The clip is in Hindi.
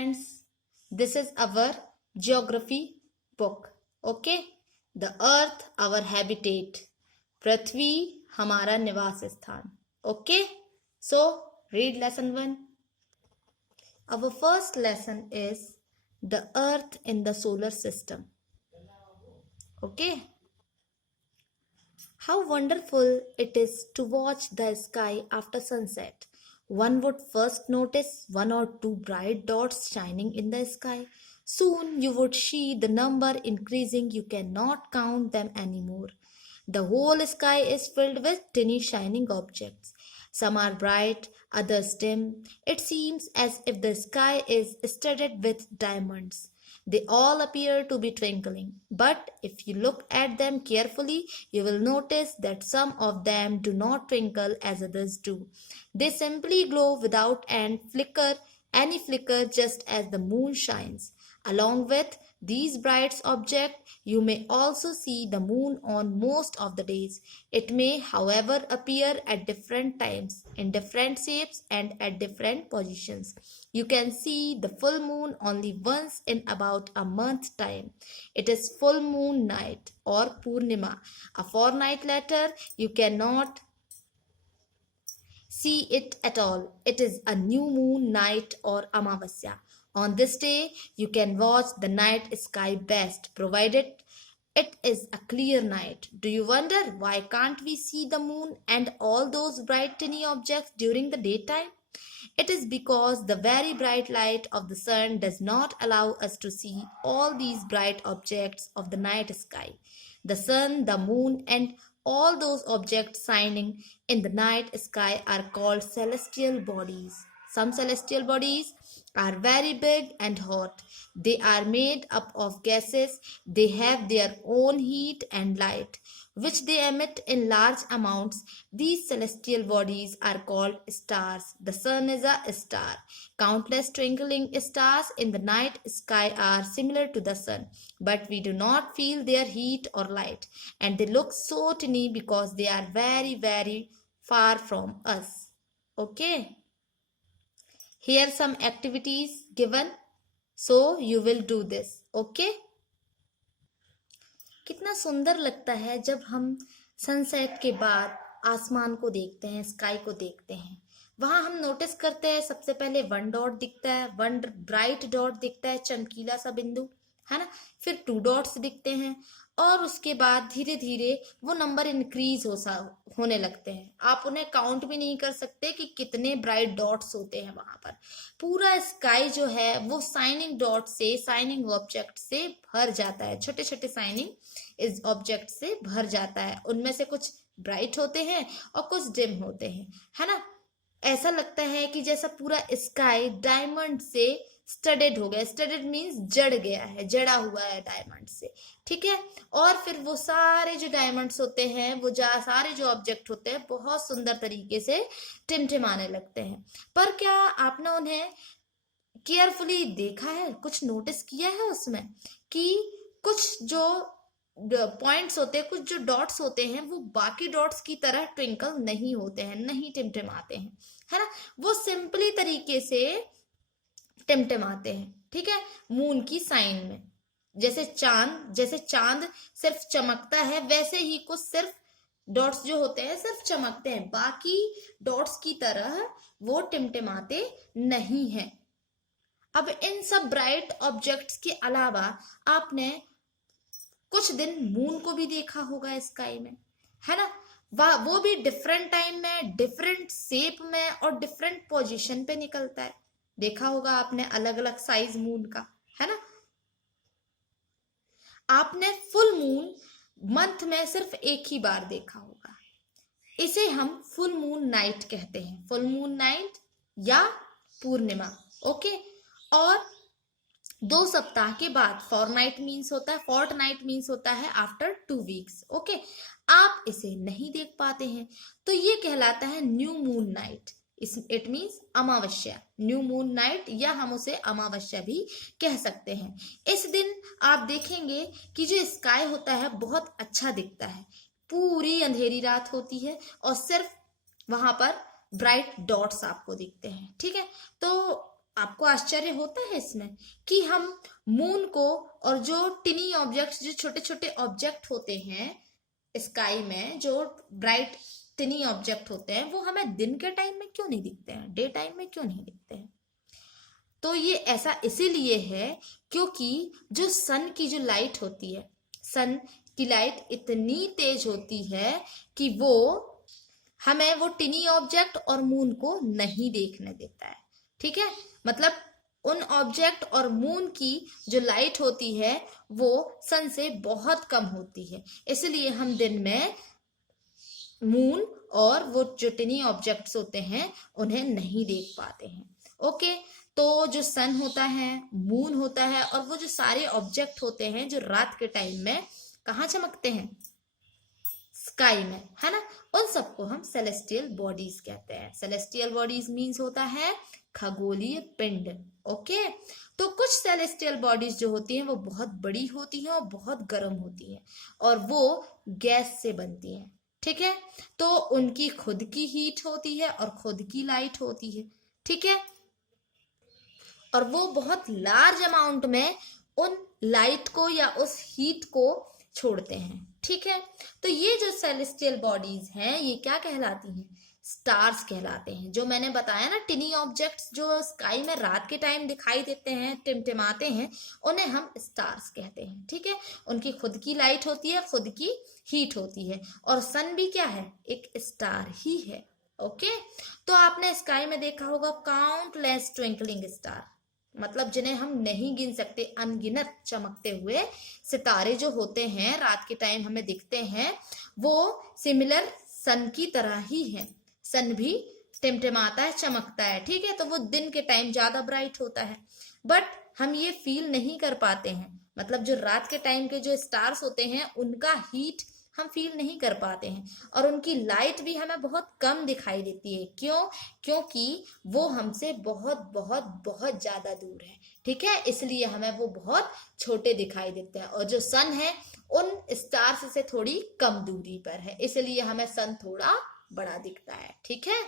friends, this is our geography book. Okay, the earth our habitat, पृथ्वी हमारा निवास स्थान. Okay, so read lesson 1. Our first lesson is the earth in the solar system. Okay, how wonderful it is to watch the sky after sunset. One would first notice one or two bright dots shining in the sky. Soon you would see the number increasing, you cannot count them anymore. The whole sky is filled with tiny shining objects. Some are bright, others dim. It seems as if the sky is studded with diamonds. They all appear to be twinkling, but if you look at them carefully, you will notice that some of them do not twinkle as others do. They simply glow without any flicker, just as the moon shines. Along with these bright objects, you may also see the moon on most of the days. It may, however, appear at different times, in different shapes, and at different positions. You can see the full moon only once in about a month's time. It is full moon night or Purnima. A fortnight later, you cannot see it at all. It is a new moon night or Amavasya. On this day, you can watch the night sky best, provided it is a clear night. Do you wonder why can't we see the moon and all those bright tiny objects during the daytime? It is because the very bright light of the sun does not allow us to see all these bright objects of the night sky. The sun, the moon, and all those objects shining in the night sky are called celestial bodies. Some celestial bodies are very big and hot. They are made up of gases. They have their own heat and light, which they emit in large amounts. These celestial bodies are called stars. The sun is a star. Countless twinkling stars in the night sky are similar to the sun, but we do not feel their heat or light, and they look so tiny because they are very, very far from us. Okay. Here are some activities given, so you will do this. Okay. कितना सुंदर लगता है जब हम सनसेट के बाद आसमान को देखते हैं, स्काई को देखते हैं. वहां हम नोटिस करते हैं सबसे पहले वन डॉट दिखता है, वन ब्राइट डॉट दिखता है, चमकीला सा बिंदु, है ना. फिर टू डॉट्स दिखते हैं और उसके बाद धीरे धीरे वो नंबर इंक्रीज होने लगते हैं. आप उन्हें काउंट भी नहीं कर सकते कि कितने ब्राइट डॉट्स होते हैं वहां पर. पूरा स्काई जो है वो शाइनिंग डॉट से, शाइनिंग ऑब्जेक्ट से भर जाता है. छोटे छोटे शाइनिंग इस ऑब्जेक्ट से भर जाता है. उनमें से कुछ ब्राइट होते हैं और कुछ डिम होते हैं, है ना. ऐसा लगता है कि जैसा पूरा स्काई डायमंड से स्टडेड हो गया. स्टडेड मीन्स जड़ गया है, जड़ा हुआ है डायमंड से. ठीक है. और फिर वो सारे जो डायमंड्स होते हैं, वो सारे जो ऑब्जेक्ट होते हैं, बहुत सुंदर तरीके से टिमटिमाने लगते हैं. पर क्या आपने उन्हें केयरफुली देखा है, कुछ नोटिस किया है उसमें कि कुछ जो पॉइंट्स होते हैं, कुछ जो डॉट्स होते हैं, वो बाकी डॉट्स की तरह ट्विंकल नहीं होते हैं, नहीं टिमटिमाते हैं, है ना. वो सिंपली तरीके से टिमटिमाते हैं. ठीक है. मून की साइन में जैसे चांद सिर्फ चमकता है, वैसे ही कुछ सिर्फ डॉट्स जो होते हैं सिर्फ चमकते हैं, बाकी डॉट्स की तरह वो टिमटिमाते नहीं हैं. अब इन सब ब्राइट ऑब्जेक्ट्स के अलावा आपने कुछ दिन मून को भी देखा होगा स्काई में, है ना. वो भी डिफरेंट टाइम में, डिफरेंट शेप में और डिफरेंट पोजीशन पे निकलता है. देखा होगा आपने अलग अलग साइज मून का, है ना. आपने फुल मून मंथ में सिर्फ एक ही बार देखा होगा. इसे हम फुल मून नाइट कहते हैं, फुल मून नाइट या पूर्णिमा. ओके. और 2 सप्ताह के बाद फोर्टनाइट मीन्स होता है आफ्टर 2 वीक्स. ओके. आप इसे नहीं देख पाते हैं तो ये कहलाता है new moon night. It means Amavasya, new moon night, या हम उसे अमावस्या भी कह सकते हैं. इस दिन आप देखेंगे कि जो स्काई होता है बहुत अच्छा दिखता है. पूरी अंधेरी रात होती है और सिर्फ वहां पर ब्राइट डॉट्स आपको दिखते हैं. ठीक है. तो आपको आश्चर्य होता है इसमें कि हम मून को और जो टिनी ऑब्जेक्ट्स, जो छोटे छोटे ऑब्जेक्ट होते हैं स्काई में, जो ब्राइट टिनी ऑब्जेक्ट होते हैं, वो हमें दिन के टाइम में क्यों नहीं दिखते हैं, डे टाइम में क्यों नहीं दिखते हैं? तो ये ऐसा इसीलिए है क्योंकि जो सन की जो लाइट होती है, सन की लाइट इतनी तेज होती है कि वो हमें वो टिनी ऑब्जेक्ट और मून को नहीं देखने देता है। ठीक है, मतलब उन ऑब्जेक्ट और मून की जो लाइट होती है वो सन से बहुत कम होती है, इसलिए हम दिन में मून और वो जो टिनी ऑब्जेक्ट्स होते हैं उन्हें नहीं देख पाते हैं। ओके, तो जो सन होता है, मून होता है, और वो जो सारे ऑब्जेक्ट होते हैं जो रात के टाइम में कहाँ चमकते हैं, स्काई में, है ना, उन सबको हम सेलेस्टियल बॉडीज कहते हैं। सेलेस्टियल बॉडीज मीन्स होता है खगोलीय पिंड। ओके, तो कुछ सेलेस्टियल बॉडीज जो होती हैं वो बहुत बड़ी होती हैं और बहुत गर्म होती हैं और वो गैस से बनती हैं। ठीक है, तो उनकी खुद की हीट होती है और खुद की लाइट होती है। ठीक है, और वो बहुत लार्ज अमाउंट में उन लाइट को या उस हीट को छोड़ते हैं। ठीक है, तो ये जो सेलेस्टियल बॉडीज हैं ये क्या कहलाती हैं, स्टार्स कहलाते हैं। जो मैंने बताया ना, टिनी ऑब्जेक्ट्स जो स्काई में रात के टाइम दिखाई देते हैं, टिमटिमाते हैं, उन्हें हम स्टार्स कहते हैं। ठीक है, उनकी खुद की लाइट होती है, खुद की हीट होती है, और सन भी क्या है, एक स्टार ही है। ओके, तो आपने स्काई में देखा होगा काउंटलेस ट्विंकलिंग स्टार, मतलब जिन्हें हम नहीं गिन सकते, अनगिनत चमकते हुए सितारे जो होते हैं रात के टाइम हमें दिखते हैं, वो सिमिलर सन की तरह ही है। सन भी टिमटिमाता है, चमकता है। ठीक है, तो वो दिन के टाइम ज्यादा ब्राइट होता है, बट हम ये फील नहीं कर पाते हैं, मतलब जो रात के टाइम के जो स्टार्स होते हैं उनका हीट हम फील नहीं कर पाते हैं, और उनकी लाइट भी हमें बहुत कम दिखाई देती है। क्यों? क्योंकि वो हमसे बहुत बहुत बहुत ज्यादा दूर है। ठीक है, इसलिए हमें वो बहुत छोटे दिखाई देते हैं, और जो सन है उन स्टार्स से थोड़ी कम दूरी पर है, इसलिए हमें सन थोड़ा बड़ा दिखता है। ठीक है।